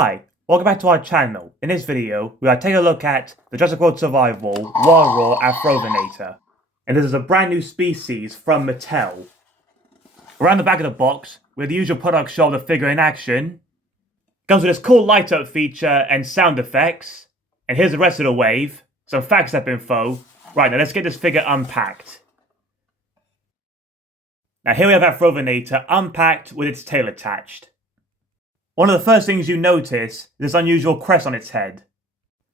Hi, welcome back to our channel. In this video, we are taking a look at the Jurassic World Survival Wild Raw Afrovenator. And this is a brand new species from Mattel. Around the back of the box, we have the usual product show of the figure in action. Comes with this cool light up feature and sound effects. And here's the rest of the wave, some facts up info. Right, now let's get this figure unpacked. Now here we have Afrovenator unpacked with its tail attached. One of the first things you notice is this unusual crest on its head.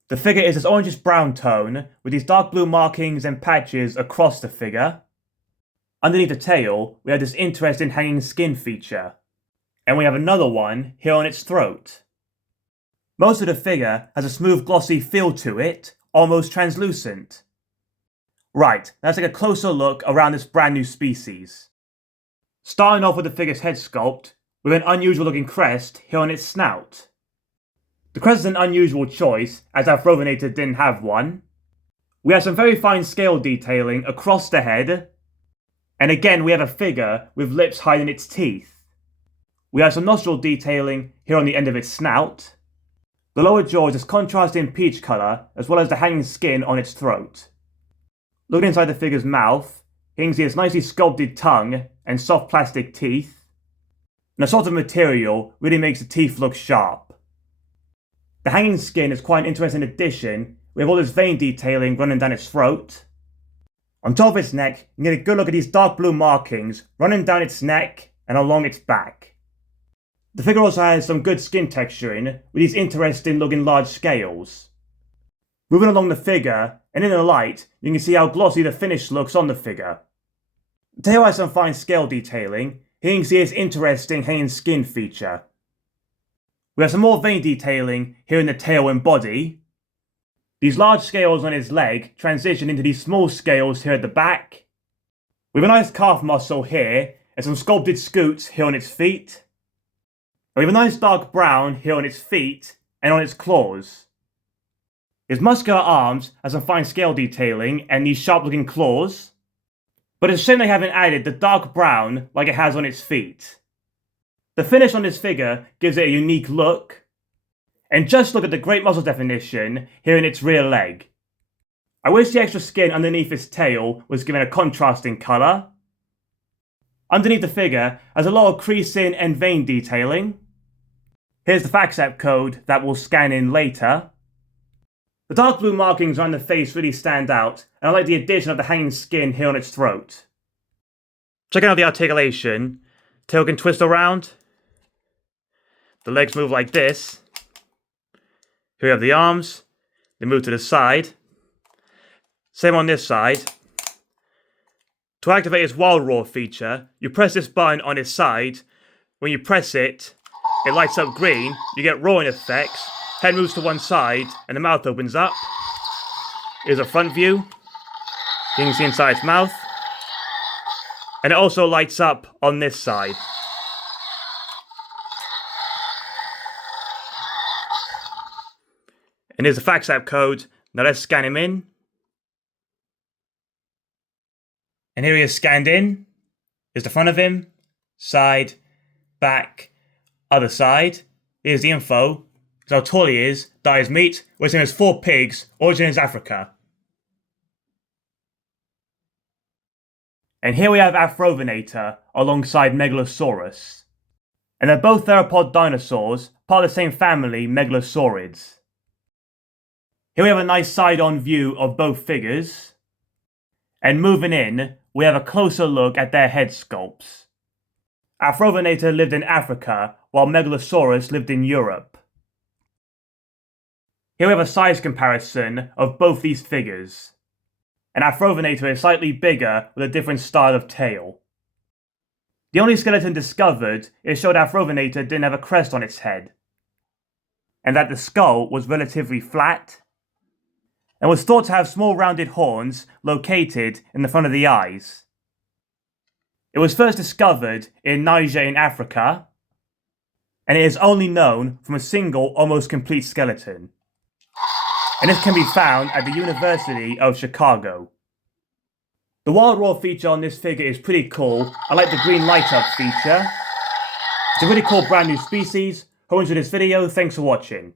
The figure is this orangish brown tone with these dark blue markings and patches across the figure. Underneath the tail, we have this interesting hanging skin feature. And we have another one here on its throat. Most of the figure has a smooth glossy feel to it, almost translucent. Right, let's take a closer look around this brand new species. Starting off with the figure's head sculpt, with an unusual looking crest here on its snout. The crest is an unusual choice, as Afrovenator didn't have one. We have some very fine scale detailing across the head, and again we have a figure with lips hiding its teeth. We have some nostril detailing here on the end of its snout. The lower jaw is this contrasting peach colour, as well as the hanging skin on its throat. Looking inside the figure's mouth, you can see its nicely sculpted tongue and soft plastic teeth. And the sort of material really makes the teeth look sharp. The hanging skin is quite an interesting addition. We have all this vein detailing running down its throat. On top of its neck, you can get a good look at these dark blue markings running down its neck and along its back. The figure also has some good skin texturing with these interesting looking large scales. Moving along the figure, and in the light, you can see how glossy the finish looks on the figure. The tail has some fine scale detailing. Here you can see its interesting hanging skin feature. We have some more vein detailing here in the tail and body. These large scales on its leg transition into these small scales here at the back. We have a nice calf muscle here and some sculpted scoots here on its feet. And we have a nice dark brown here on its feet and on its claws. Its muscular arms have some fine scale detailing and these sharp looking claws. But it's a shame they haven't added the dark brown like it has on its feet. The finish on this figure gives it a unique look. And just look at the great muscle definition here in its rear leg. I wish the extra skin underneath its tail was given a contrasting colour. Underneath the figure has a lot of creasing and vein detailing. Here's the FACSAP code that we'll scan in later. The dark blue markings around the face really stand out, and I like the addition of the hanging skin here on its throat. Checking out the articulation, tail can twist around. The legs move like this. Here we have the arms, they move to the side. Same on this side. To activate its Wild Raw feature, you press this button on its side. When you press it, it lights up green, you get roaring effects. Head moves to one side and the mouth opens up. Here's a front view. You can see inside its mouth. And it also lights up on this side. And here's the FACSAP code. Now let's scan him in. And here he is scanned in. Here's the front of him. Side, back, other side. Here's the info. How tall he is, diet meat, weighs him as 4 pigs, origin is Africa. And here we have Afrovenator alongside Megalosaurus. And they're both theropod dinosaurs, part of the same family, Megalosaurids. Here we have a nice side-on view of both figures. And moving in, we have a closer look at their head sculpts. Afrovenator lived in Africa, while Megalosaurus lived in Europe. Here we have a size comparison of both these figures. And Afrovenator is slightly bigger with a different style of tail. The only skeleton discovered is showed Afrovenator didn't have a crest on its head. And that the skull was relatively flat. And was thought to have small rounded horns located in the front of the eyes. It was first discovered in Niger in Africa. And it is only known from a single almost complete skeleton. And this can be found at the University of Chicago. The Wild Raw feature on this figure is pretty cool. I like the green light up feature. It's a really cool brand new species. Hope you enjoyed this video, thanks for watching.